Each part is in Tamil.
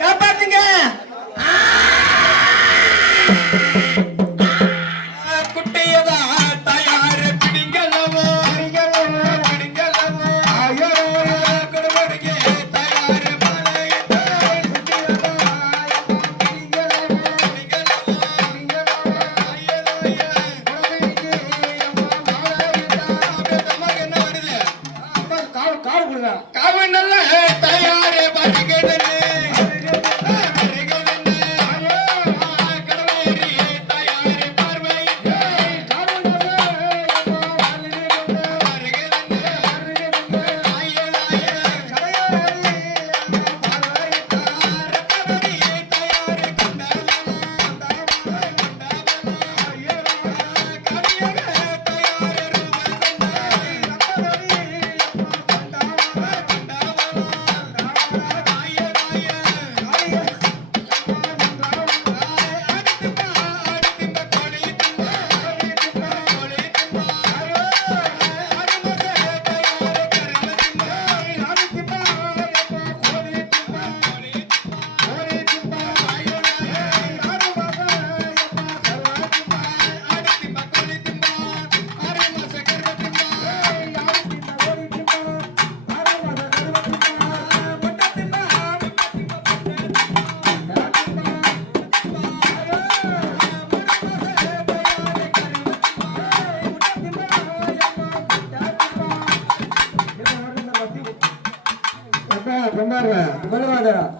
காப்பாத்துங்க. குட்டியதா தயார் பிடிங்களவோ குடும்படிக்கு தயார் காவு நல்ல தயார் பாட்டுக்கு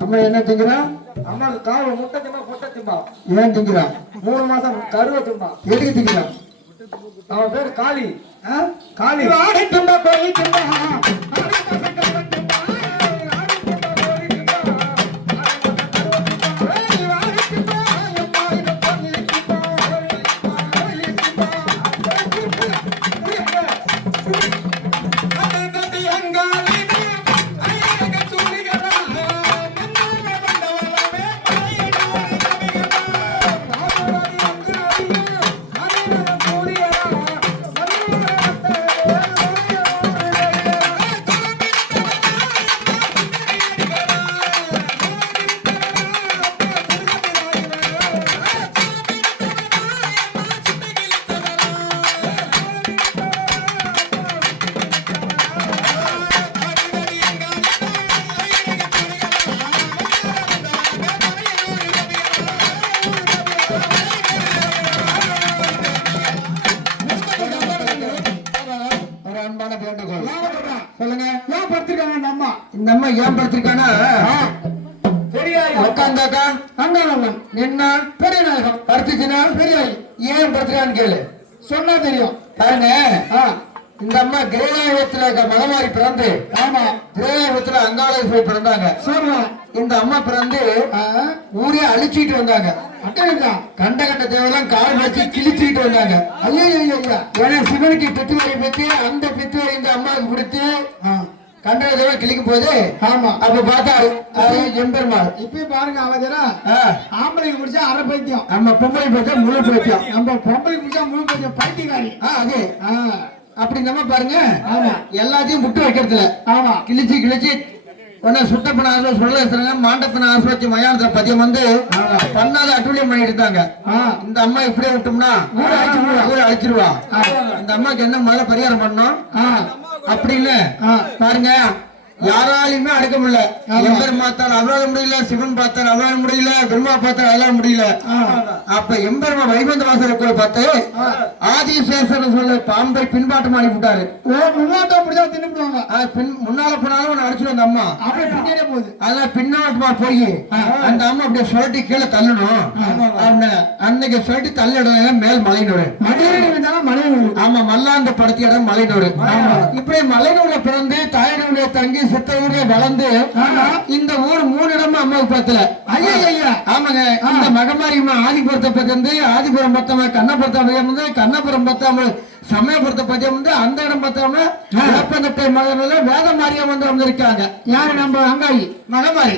அம்மா என்ன திங்கிறான்? அம்மா காவ முட்டை திம்மா பொட்டை திம்மா. ஏன் திங்கிறான்? 3 மாசம் கருவ திம்மா. எதுக்கு திங்கிறான்? அவன் பேரு காளி. காளி ஆடி திம்மா கோழி திம்மா. சொல்லுங்க. ஏன் படுத்திருக்காங்க இந்த அம்மா? இந்த அம்மா ஏன் படுத்திருக்கானா? உட்காந்தாக்கா அங்காளம்மன், நின்னா பெரிய நாயகம், படுத்துச்சுன்னா பெரிய. ஏன் படுத்திருக்கான்னு கேளு, சொன்னா தெரியும். பாருங்க, இந்த அம்மா கிரேகாயுகத்துல மகமாரி பிறந்து, ஆமா கிரேகாயுகத்துல அங்காளேஸ்வரி பிறந்தாங்க. இந்த அம்மா பிறந்து ஊரே அழிச்சிட்டு வந்தாங்க. கண்ட கண்ட தேவெல்லாம் கால் வச்சு கிழிச்சுட்டு வந்தாங்க. ஐயா ஏன்னா சிவனுக்கு பித்து வரை பெற்று அந்த பித்து வரை இந்த அம்மாவுக்கு பிடித்து கண்ட தேவ கிழிக்கும் போது, ஆமா அப்ப பார்த்தாரு எம்பெருமாள். இப்பயும் பாருங்க, அவதரா ஆம்பளைக்கு பிடிச்சா அரை பைத்தியம், நம்ம பொம்பளை பிடிச்சா முழு பைத்தியம். நம்ம பொம்பளைக்கு பிடிச்சா முழு பைத்தியம், பைத்தியக்காரி. அது அப்படி நம்ம பாருங்க, ஆமா எல்லாத்தையும் விட்டு வைக்கிறதுல, ஆமா கிழிச்சு கிழிச்சு உடனே சுட்டப்பன ஆசிரியர் சொல்ல மாண்டப்பன ஆசிரியர் மயானத்துல பதியம் வந்து பண்ணாத அட்டூழியம் பண்ணிட்டு இருந்தாங்க. இந்த அம்மா இப்படியே விட்டோம்னா ஊரை அழிச்சிருவா. இந்த அம்மாக்கு என்ன முதல்ல பரிகாரம் பண்ணோம் அப்படின்னு பாருங்க. யாராலையுமே அடக்க முடியல. எம்பெரும் பார்த்தால் அவரால் முடியல, சிவன் பார்த்தால் அவரால் முடியல, பிரம்மா பார்த்தால் அவரால் முடியல. அப்ப எம்பெருமா வைகுந்த வாசலை கூட பார்த்து ஆதிசேஷன் சொல்ல பாம்பை பின்பாட்டம் அனுப்பிவிட்டாரு. முன்னால போனாலும் உன்னை அடிச்சுடும் அந்த அம்மா. அப்படியே போகுது. அதெல்லாம் பின்னாட்டமா போய் அந்த அம்மா அப்படியே சுழட்டி கீழே தள்ளணும். அன்னைக்கு சுழட்டி தள்ளிடுவாங்க மேல் மலைநூறு. ஆமா மல்லாந்த படுத்தி இடம் மலைநூறு. இப்படி மலைநூறுல பிறந்து தாயனூர்ல தங்கி சித்த ஊர்ல வளர்ந்து இந்த ஊர் 3 இடமா அம்மாவுக்கு பத்தல. ஆமாங்க. இந்த மகமாரியம்மா ஆதிபுரத்தை பத்தி ஆதிபுரம் பத்தாம கண்ணபுரத்தை கண்ணபுரம் பத்தாம சமயபுரத்தை பத்தி வந்து அந்த இடம் பார்த்தோம்னா வேப்பந்தட்டை மகனில் வேதமாரியா வந்து வந்திருக்காங்க. யாரு நம்ம அங்காயி மகமாரி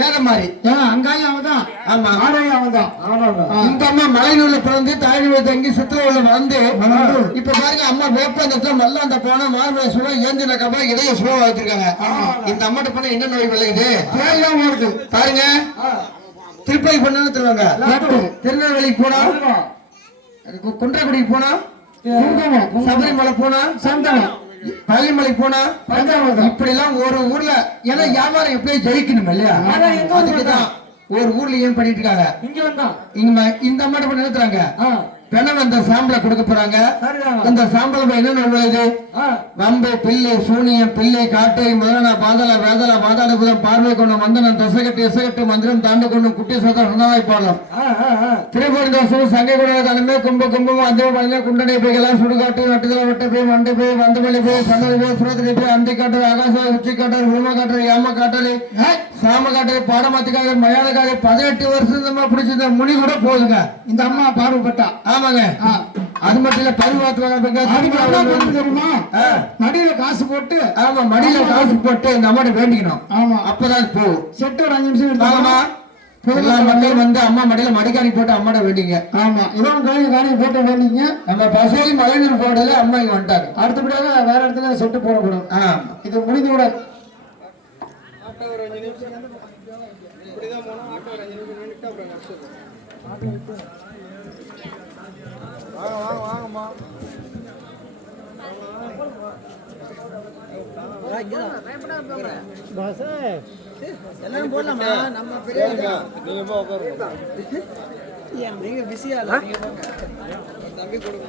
வேதமாரி அங்காயி அவதான். ஆமா ஆடாயி அவதான். இந்த அம்மா மலைநூல்ல பிறந்து தாய்நூல் தங்கி சித்திரவுல வந்து இப்ப பாருங்க அம்மா வேப்பந்தட்டை மல்ல அந்த போன மார்பலை சுழ ஏந்தின கபா இடைய சுழ வச்சிருக்காங்க. இந்த அம்மாட்ட போனா என்ன நோய் விளையுது பாருங்க. திருப்பதி பண்ணு தருவாங்க, திருநெல்வேலிக்கு போனா, குன்றக்குடிக்கு போனா, சபரிமலை போனா, சந்தனம், பள்ளிமலை போனா, இப்படி எல்லாம் ஒரு ஊர்ல ஏன்னா வியாபாரம் எப்படியும் ஜெயிக்கணும் இல்லையா? அதுக்குதான் ஒரு ஊர்ல ஏன் பண்ணிட்டு இருக்காங்க. இங்க இந்த அம்மாட்ட பண்ணி நிறுத்துறாங்க. பெணம் அந்த சாம்பலை கொடுக்க போறாங்க. இந்த சாம்பல் என்ன நோய்து? வம்பு, பிள்ளை, சூனியம், பிள்ளை, காட்டை, முதலன, பாதல, வேதல, பாதாள புதம், பார்வை கொண்ட மந்தனம், தசகட்டு, இசகட்டு, மந்திரம், தாண்டு கொண்டு குட்டி சோதம், சுண்ணாவை பாடம், திரைப்படம் தோசம், சங்கை கூட தலைமை, கும்ப கும்பம், அந்த பழங்க, குண்டனை போய்கலாம், சுடுகாட்டு, நட்டுதல, வெட்ட போய், மண்டை போய், வந்தமல்லி போய், சன்னதி போய், சுரத்திரி போய், அந்தி காட்டல், ஆகாச, உச்சி காட்டல், ஹூம காட்டல், யாம காட்டல், சாம காட்டல், பாடமாத்துக்காக, மயானக்காக 18 வருஷமா பிடிச்சிருந்த முனி கூட போதுங்க. இந்த அம்மா பாடுபட்டா. ஆமாங்க. அது மட்டும் இல்ல பருவத்து தெரியுமா? மடியில காசு போட்டு. ஆமா மடியில காசு போட்டு இந்த அம்மாட்ட வேண்டிக்கணும். ஆமா அப்பதான் போ செட்டு ஒரு 5 நிமிஷம். ஆமா எல்லா மக்களும் வந்து அம்மா மடியில மடிக்காணி போட்டு அம்மாட்ட வேண்டிங்க. ஆமா இவன் காணி போட்டு வேண்டிங்க. நம்ம பசோலி மலைநூர் போடல அம்மா இங்க வந்துட்டாங்க. அடுத்தபடியாக வேற இடத்துல செட்டு போடப்படும். இது முடிந்து கூட எல்லாரும் போடலாமா? நம்ம பெரிய நீங்க பிஸியா இல்ல? தம்பி கொடுங்க.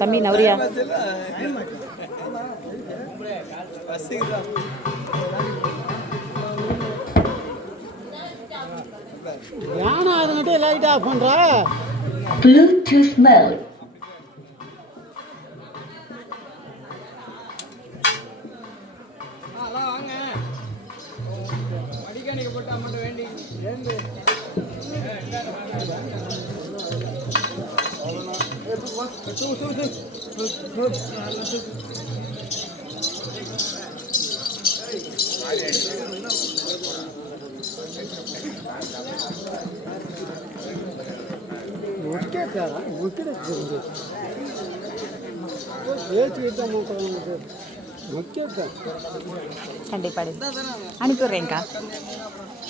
தம்பி நவரியா யானா அதுங்கிட்ட லைட் ஆஃப் பண்றா. Bluetooth mode. வாங்க மடிக்காணிக்கு போட்டு அம்மட்ட வேண்டி கண்டிப்பா அனுப்பி விடுறேன்க்கா.